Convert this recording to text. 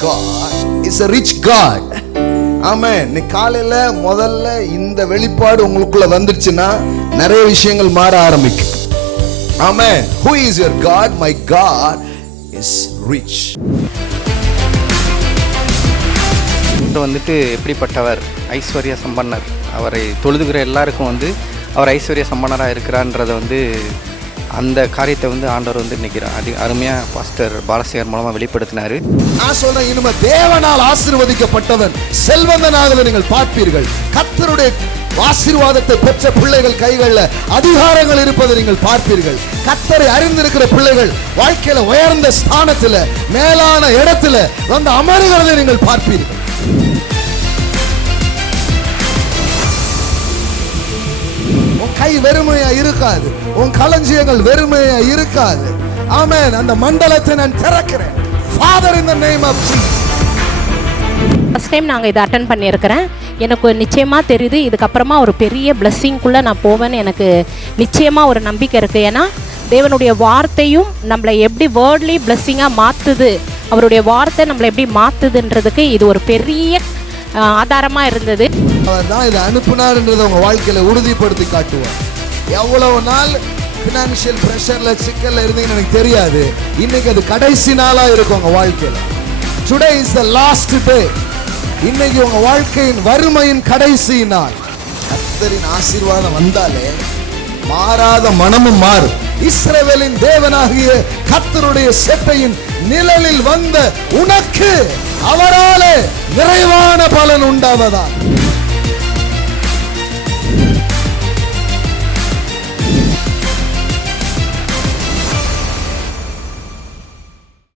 God is a rich God ஆமா இன்னைக்கு காலையில முதல்ல இந்த வெளிப்பாடு உங்களுக்குள்ள வந்துருச்சுன்னா நிறைய விஷயங்கள் மாற ஆரம்பிக்கும். Amen who is your God my God is rich வந்துட்டு எப்படிப்பட்டவர்? ஐஸ்வர்ய சம்பன்னர். அவரை தொழுதுகிற எல்லாருக்கும் வந்து அவர் ஐஸ்வர்ய சம்பன்னராக இருக்கிறான்றதை வந்து அந்த காரியத்தை வந்து ஆண்டவர் வந்து இன்னைக்கு அதி அருமையாக பாஸ்டர் பாலசேகர் மூலமாக வெளிப்படுத்தினார். நான் சொல்றேன் இனிமே தேவனால் ஆசீர்வதிக்கப்பட்டவன் செல்வந்தனாக நீங்கள் பார்ப்பீர்கள். கர்த்தருடைய ஆசீர்வாதத்தை பெற்ற பிள்ளைகள் கைகளில் அதிகாரங்கள் இருப்பதை நீங்கள் பார்ப்பீர்கள். கர்த்தரை அறிந்திருக்கிற பிள்ளைகள் வாழ்க்கையில உயர்ந்த ஸ்தானத்தில் மேலான இடத்துல வந்து அமருகிறதை நீங்கள் பார்ப்பீர்கள். கை வெறுமையா இருக்காது. உன் களஞ்சியங்கள் வெறுமையா இருக்காது. ஆமேன். அந்த மண்டலத்தை நான் திறக்கிறேன். Father in the name of Jesus first time நாங்கள் இதை அட்டன் பண்ணியிருக்கிறேன். எனக்கு நிச்சயமாக தெரியுது இதுக்கப்புறமா ஒரு பெரிய பிளெஸ்ஸிங்குள்ளே நான் போவேன்னு எனக்கு நிச்சயமாக ஒரு நம்பிக்கை இருக்குது ஏன்னா தேவனுடைய வார்த்தையும் நம்மளை எப்படி வேர்ட்லி பிளெஸ்ஸிங்காக மாற்றுது அவருடைய வார்த்தை நம்மளை எப்படி மாற்றுதுன்றதுக்கு இது ஒரு பெரிய ஆதாரமாக இருந்தது. அவர் தான் இதை அனுப்புனார்ன்றதை உங்க வாழ்க்கையில உறுதிப்படுத்தி காட்டுவார். எவ்வளவு நாள் ஃபினான்ஷியல் ப்ரெஷரில் சிக்கலில் இருந்தீங்கன்னு எனக்கு தெரியாது. இன்னைக்கு அது கடைசி நாளா இருக்கும் உங்க வாழ்க்கையில். Today is the last day இன்னைக்கு உங்க வாழ்க்கையின் வறுமையின் கடைசி நாள். கத்தரின் ஆசீர்வாதம் வந்தாலே மாறாத மனமும் மாறும். இஸ்ரவேலின் தேவனாகிய கத்தருடைய செட்டையின் நிழலில் வந்த உனக்கு அவராலே நிறைவான பலன் உண்டாவதா?